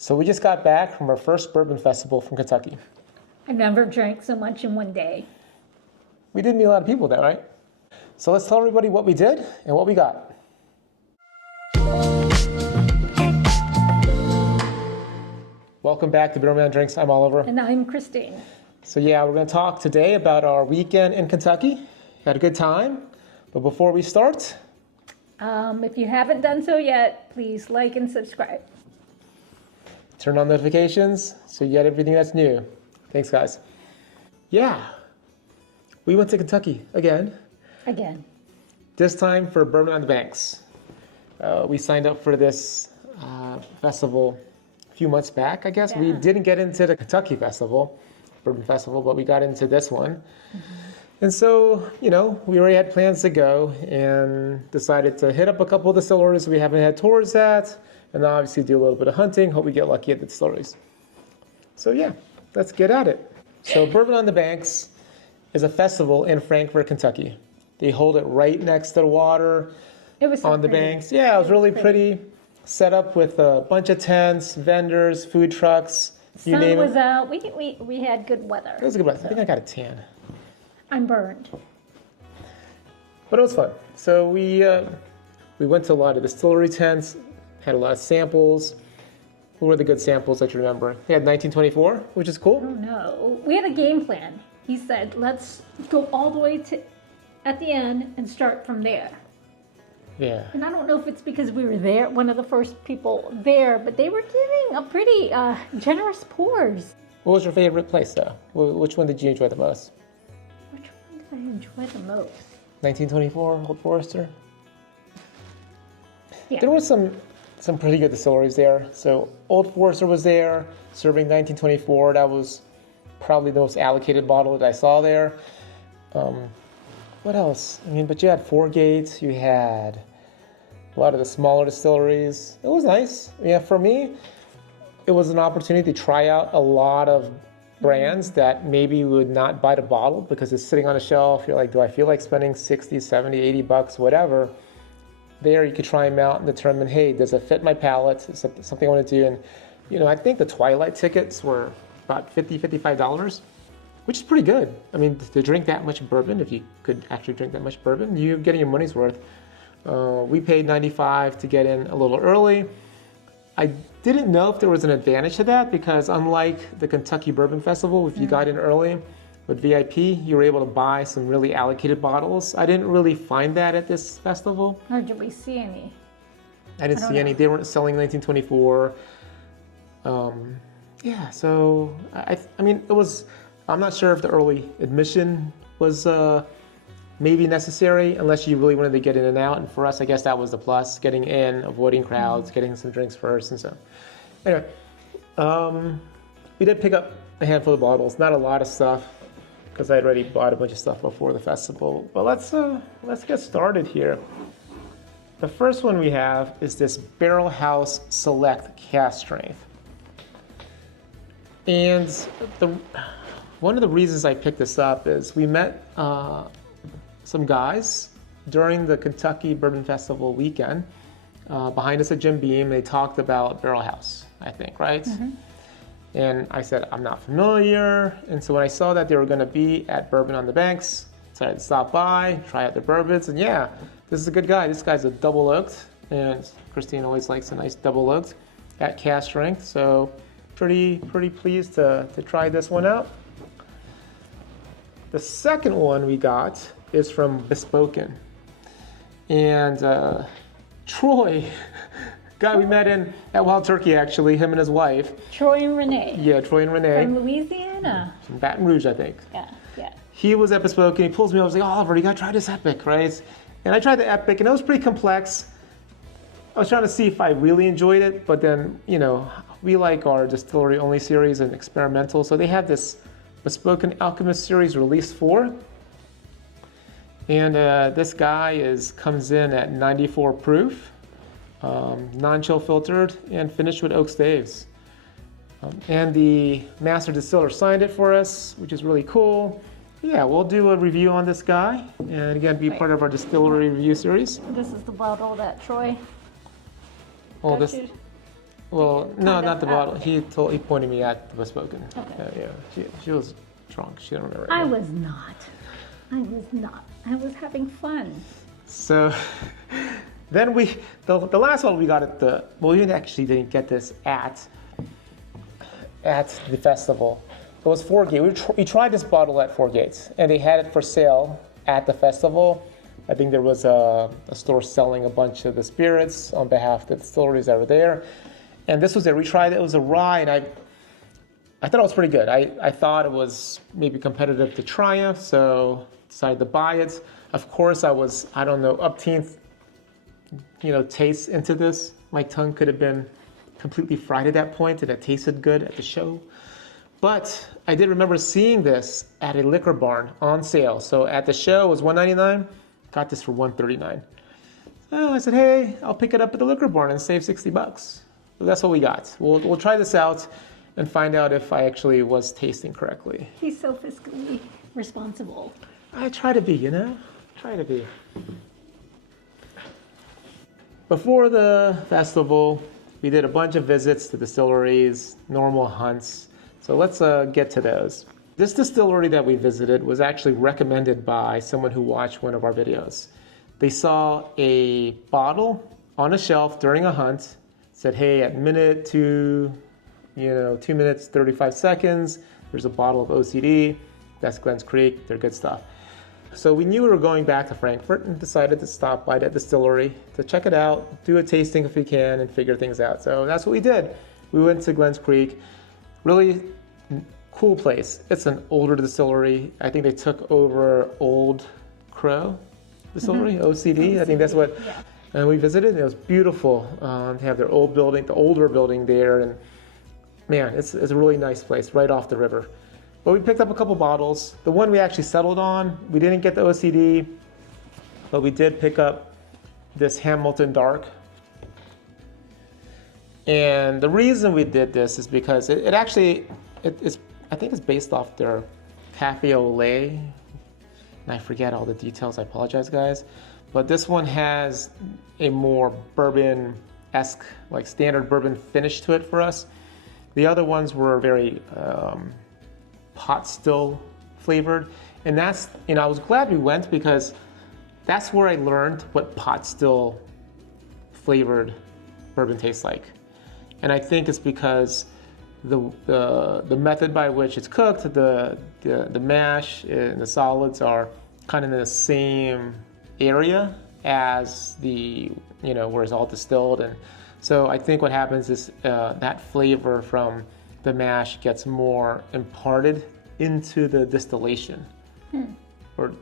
So we just got back from our first bourbon festival from Kentucky. I never drank so much in one day. We did meet a lot of people there, right? So let's tell everybody what we did and what we got. Welcome back to Beer Man Drinks. I'm Oliver. And I'm Christine. So yeah, we're going to talk today about our weekend in Kentucky. Had a good time. But before we start, if you haven't done so yet, please like and subscribe. turn on notifications so you get everything that's new. Thanks, guys. Yeah, we went to Kentucky again. This time for Bourbon on the Banks. We signed up for this festival a few months back, I guess. Yeah. We didn't get into the Kentucky festival, Bourbon Festival, but we got into this one. Mm-hmm. And so, you know, we already had plans to go and decided to hit up a couple of distilleries we haven't had tours at, and obviously do a little bit of hunting. Hope we get lucky at the distilleries. So yeah, let's get at it. So Bourbon on the Banks is a festival in Frankfort, Kentucky. They hold it right next to the water. It was so on the pretty. banks. Yeah, it was really pretty. Set up with a bunch of tents, vendors, food trucks. You Sun name was it. out. We had good weather. It was a good weather. I think I got a tan. I'm burned. But it was fun. So we went to a lot of distillery tents, had a lot of samples. What were the good samples that you remember? They had 1924, which is cool. Oh no. We had a game plan. He said, let's go all the way to at the end and start from there. Yeah. And I don't know if it's because we were there, one of the first people there, but they were giving a pretty generous pours. What was your favorite place, though? Which one did you enjoy the most? Which one did I enjoy the most? 1924, Old Forester? Yeah. There were some pretty good distilleries there. So Old Forester was there, serving 1924. That was probably the most allocated bottle that I saw there. What else? I mean, but you had Forgate, you had a lot of the smaller distilleries. It was nice. Yeah, for me, it was an opportunity to try out a lot of brands that maybe would not buy the bottle because it's sitting on a shelf. You're like, do I feel like spending 60, 70, 80 bucks, whatever? There you could try them out and determine, hey, does it fit my palate? Is it something I want to do? And, you know, I think the Twilight tickets were about $50, $55, which is pretty good. I mean, to drink that much bourbon, if you could actually drink that much bourbon, you're getting your money's worth. We paid $95 to get in a little early. I didn't know if there was an advantage to that because unlike the Kentucky Bourbon Festival, if you got in early with VIP, you were able to buy some really allocated bottles. I didn't really find that at this festival. Or did we see any? I didn't see any. They weren't selling 1924. Yeah, so I mean, it was. I'm not sure if the early admission was maybe necessary unless you really wanted to get in and out. And for us, I guess that was the plus: getting in, avoiding crowds, getting some drinks first, and so. Anyway, we did pick up a handful of bottles, not a lot of stuff, because I had already bought a bunch of stuff before the festival. But let's get started here. The first one we have is this Barrel House Select Cask Strength. And one of the reasons I picked this up is we met some guys during the Kentucky Bourbon Festival weekend behind us at Jim Beam. They talked about Barrel House, I think, right? Mm-hmm. And I said, I'm not familiar. And so when I saw that they were going to be at Bourbon on the Banks, I decided to stop by, try out their bourbons. And yeah, this is a good guy. This guy's a double oaked. And Christine always likes a nice double oaked at cask strength. So pretty pleased to try this one out. The second one we got is from Bespoken. And Troy, guy we met at Wild Turkey, actually, him and his wife. Troy and Renee. Yeah, Troy and Renee. From Louisiana. From Baton Rouge, I think. Yeah. He was at Bespoken. He pulls me over. I was like, Oliver, you got to try this Epic, right? And I tried the Epic, and it was pretty complex. I was trying to see if I really enjoyed it, but then, you know, we like our distillery-only series and experimental. So they have this Bespoken Alchemist series release 4. And this guy comes in at 94 proof, non-chill filtered, and finished with oak staves. And the master distiller signed it for us, which is really cool. Yeah, we'll do a review on this guy, and again, be part of our distillery review series. This is the bottle that Troy Oh, this. Well, no, Kind not of, the bottle. He pointed me at the Bespoken. Okay. Yeah, she was drunk. She didn't remember. I was not. I was not. I was having fun. So then the last one we got at we actually didn't get this at the festival. It was Forgate. We tried this bottle at Forgate, and they had it for sale at the festival. I think there was a store selling a bunch of the spirits on behalf of the distilleries that were there. And this was it. We tried it. It was a rye, and I thought it was pretty good. I thought it was maybe competitive to Triumph, so decided to buy it. Of course, I was, I don't know, upteenth, taste into this. My tongue could have been completely fried at that point, and it tasted good at the show. But I did remember seeing this at a liquor barn on sale. So at the show, it was $1.99. Got this for $1.39. So I said, hey, I'll pick it up at the liquor barn and save $60. So that's what we got. We'll try this out and find out if I actually was tasting correctly. He's so fiscally responsible. I try to be, Try to be. Before the festival, we did a bunch of visits to distilleries, normal hunts. So let's get to those. This distillery that we visited was actually recommended by someone who watched one of our videos. They saw a bottle on a shelf during a hunt, said, hey, at minute 2 minutes, 35 seconds, there's a bottle of OCD. That's Glens Creek, they're good stuff. So we knew we were going back to Frankfort and decided to stop by that distillery to check it out, do a tasting if we can, and figure things out. So that's what we did. We went to Glens Creek. Really cool place. It's an older distillery. I think they took over Old Crow Distillery, OCD. I think that's what. Yeah. And we visited, and it was beautiful. They have their old building, the older building there, and man, it's a really nice place right off the river. But we picked up a couple bottles. The one we actually settled on, we didn't get the OCD, but we did pick up this Hamilton Dark. And the reason we did this is because it actually, I think it's based off their Cafe au lait. And I forget all the details, I apologize, guys. But this one has a more bourbon-esque, like standard bourbon finish to it for us. The other ones were very pot still flavored. And that's, I was glad we went because that's where I learned what pot still flavored bourbon tastes like. And I think it's because the method by which it's cooked, the mash and the solids are kind of in the same area as where it's all distilled. And so I think what happens is that flavor from the mash gets more imparted into the distillation, or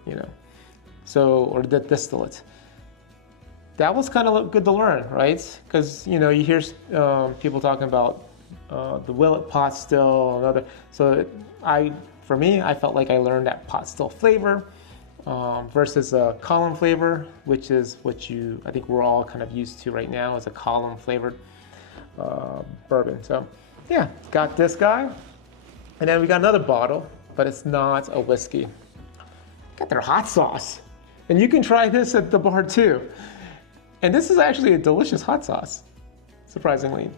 the distillate. That was kind of good to learn, right? Because you hear people talking about the Willet pot still and other. So I felt like I learned that pot still flavor versus a column flavor, which is what I think we're all kind of used to right now, is a column flavored bourbon. So yeah, got this guy, and then we got another bottle, but it's not a whiskey. Got their hot sauce, and you can try this at the bar too. And this is actually a delicious hot sauce, surprisingly.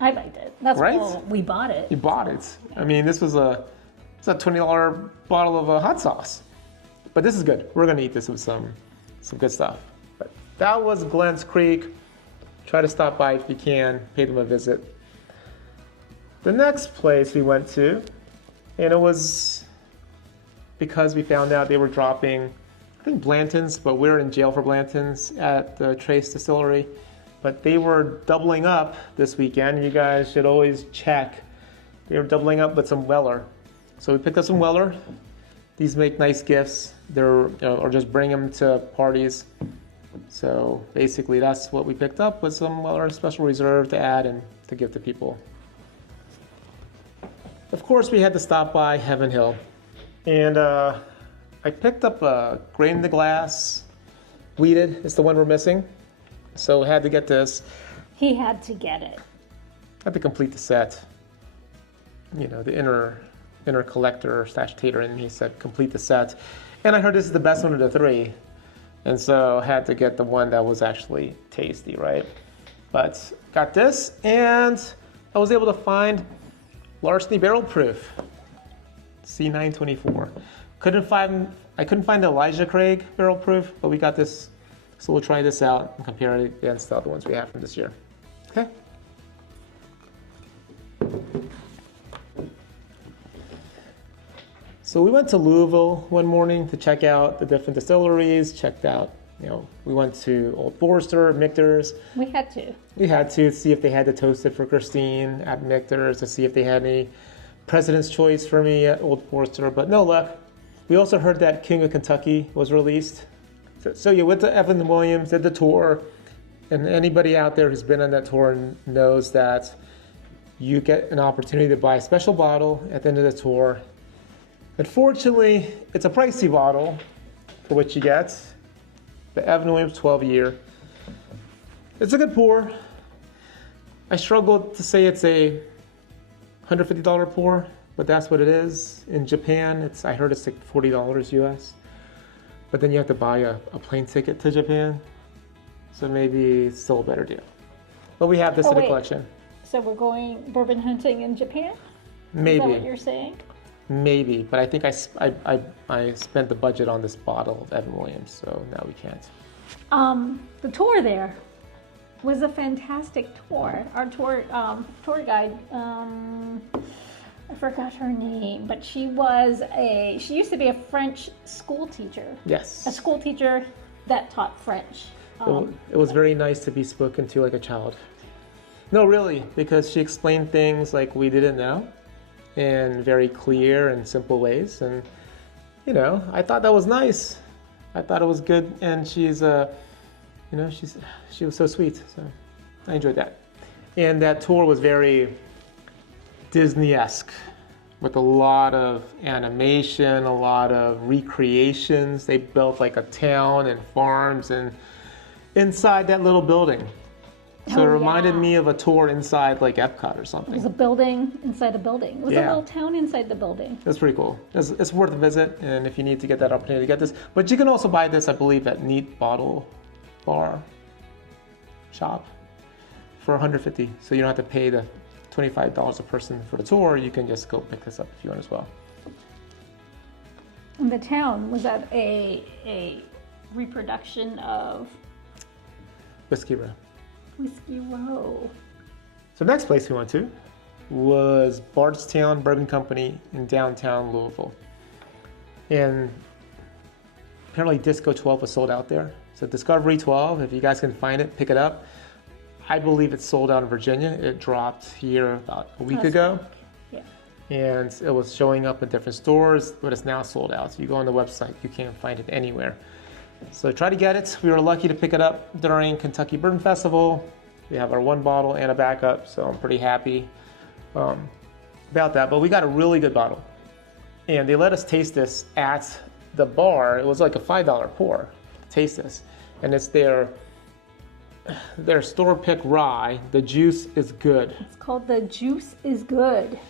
I liked it. That's right? why we bought it. You bought it. I mean, it's a $20 bottle of hot sauce. But this is good. We're gonna eat this with some good stuff. But that was Glens Creek. Try to stop by if you can, pay them a visit. The next place we went to, and it was because we found out they were dropping, I think Blanton's, but we're in jail for Blanton's at the Trace Distillery. But they were doubling up this weekend. You guys should always check. They were doubling up with some Weller. So we picked up some Weller. These make nice gifts. Or just bring them to parties. So basically that's what we picked up, with some Weller Special Reserve to add and to give to people. Of course, we had to stop by Heaven Hill. And I picked up a Grain in the Glass, Weeded. It's the one we're missing. So had to get this. He had to get it. Had to complete the set. The inner collector / tater, and he said complete the set. And I heard this is the best one of the three. And so I had to get the one that was actually tasty, right? But got this, and I was able to find Larceny Barrel Proof C924. I couldn't find the Elijah Craig Barrel Proof, but we got this, so we'll try this out and compare it against the other ones we have from this year. Okay. So we went to Louisville one morning to check out the different distilleries, checked out, we went to Old Forester, Michter's. We had to. We had to see if they had the Toasted for Christine at Michter's, to see if they had any President's Choice for me at Old Forester, but no luck. We also heard that King of Kentucky was released. So you went to Evan Williams, did the tour, and anybody out there who's been on that tour knows that you get an opportunity to buy a special bottle at the end of the tour. Unfortunately, it's a pricey bottle for what you get. The Evan Williams 12 year. It's a good pour. I struggled to say it's a $150 pour, but that's what it is. In Japan, I heard it's like $40 US. But then you have to buy a plane ticket to Japan. So maybe it's still a better deal. But we have this in the collection. So we're going bourbon hunting in Japan? Maybe. Is that what you're saying? Maybe, but I think I spent the budget on this bottle of Evan Williams, so now we can't. The tour there was a fantastic tour. Our tour guide, I forgot her name, but she used to be a French school teacher. Yes. A school teacher that taught French. It was very nice to be spoken to like a child. No, really, because she explained things like we didn't know in very clear and simple ways, and I thought that was nice. I thought it was good, and she was so sweet, so I enjoyed that. And that tour was very Disney-esque, with a lot of animation, a lot of recreations. They built like a town and farms and inside that little building. So it reminded me of a tour inside like Epcot or something. It was a building inside a building. It was a little town inside the building. That's pretty cool. It's worth a visit, and if you need to get that opportunity to get this. But you can also buy this, I believe, at Neat Bottle Bar Shop for $150. So you don't have to pay the $25 a person for the tour. You can just go pick this up if you want as well. And the town, was that a reproduction of Whiskey Row. Whiskey Row. So the next place we went to was Bardstown Bourbon Company in downtown Louisville. And apparently Disco 12 was sold out there. So Discovery 12, if you guys can find it, pick it up. I believe it's sold out in Virginia. It dropped here about a week ago. Yeah. And it was showing up in different stores, but it's now sold out. So you go on the website, you can't find it anywhere. So try to get it. We were lucky to pick it up during Kentucky Bourbon Festival. We have our one bottle and a backup, so I'm pretty happy about that. But we got a really good bottle. And they let us taste this at the bar. It was like a $5 pour to taste this. And it's their store pick rye. The juice is good. It's called The Juice is Good.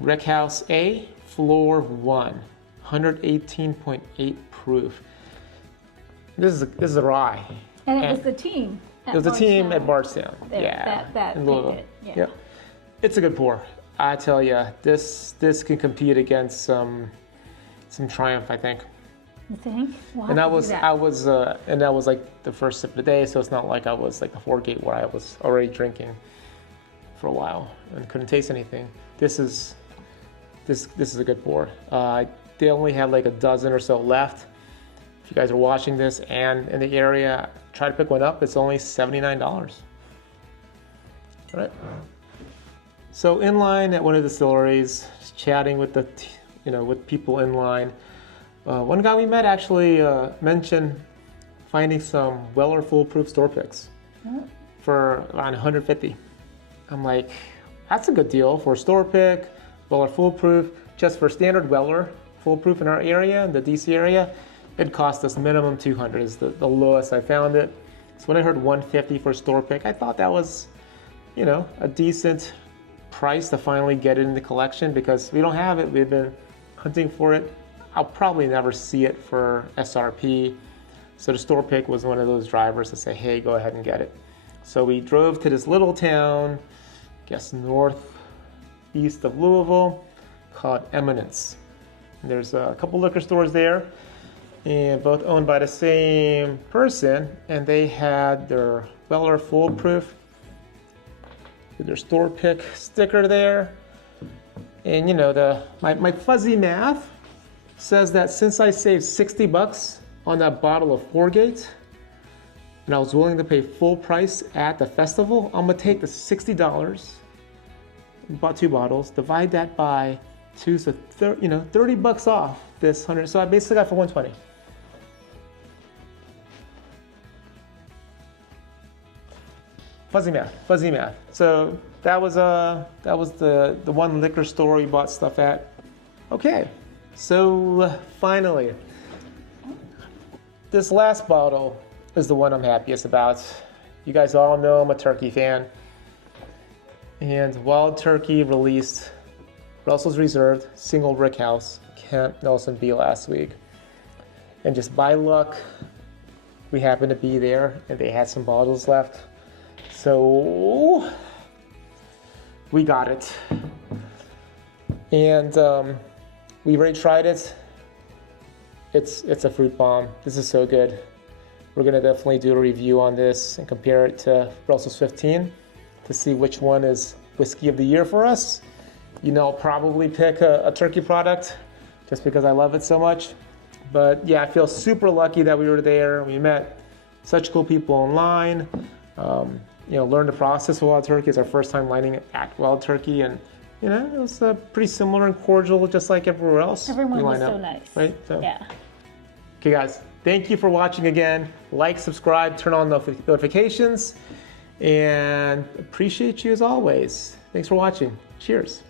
RIckhouse A, floor 1, 118.8 proof. This is a rye. And it was the team. It was the team at Bardstown. That in Louisville. picked it. Yeah. Yep. It's a good pour. I tell you, this can compete against some Triumph, I think. You think? We'll And that was that. like the first sip of the day, so it's not like I was like the Forgate where I was already drinking for a while and couldn't taste anything. This is a good pour. They only have like a dozen or so left. If you guys are watching this and in the area, try to pick one up. It's only $79. All right. So in line at one of the distilleries, just chatting with with people in line. One guy we met actually mentioned finding some Weller foolproof store picks for around $150. I'm like, that's a good deal for a store pick, Weller foolproof. Just for standard Weller foolproof in our area, in the DC area, it cost us minimum $200 is the lowest I found it. So when I heard $150 for a store pick, I thought that was, a decent price to finally get it in the collection because we don't have it. We've been hunting for it. I'll probably never see it for SRP. So the store pick was one of those drivers to say, hey, go ahead and get it. So we drove to this little town, I guess northeast of Louisville, called Eminence. And there's a couple liquor stores there, and both owned by the same person, and they had their Weller Foolproof with their store pick sticker there. And you know, my fuzzy math says that since I saved $60 on that bottle of Forgate, and I was willing to pay full price at the festival, I'm gonna take the $60, bought 2 bottles, divide that by 2, so $30 off this 100. So I basically got for $120. Fuzzy math. So that was the one liquor store we bought stuff at. Okay, so finally, this last bottle is the one I'm happiest about. You guys all know I'm a turkey fan, and Wild Turkey released Russell's Reserve single RIckhouse Kent Nelson B last week, and just by luck, we happened to be there, and they had some bottles left. So we got it, and we already tried it. It's a fruit bomb. This is so good. We're gonna definitely do a review on this and compare it to Russell's 15 to see which one is whiskey of the year for us. You know, I'll probably pick a turkey product just because I love it so much. But yeah, I feel super lucky that we were there. We met such cool people online. Learned the process of Wild Turkey. It's our first time lining at Wild Turkey, and it was pretty similar and cordial, just like everywhere else. Everyone was so nice. Right? So, yeah. Okay, guys. Thank you for watching again. Like, subscribe, turn on notifications, and appreciate you as always. Thanks for watching. Cheers.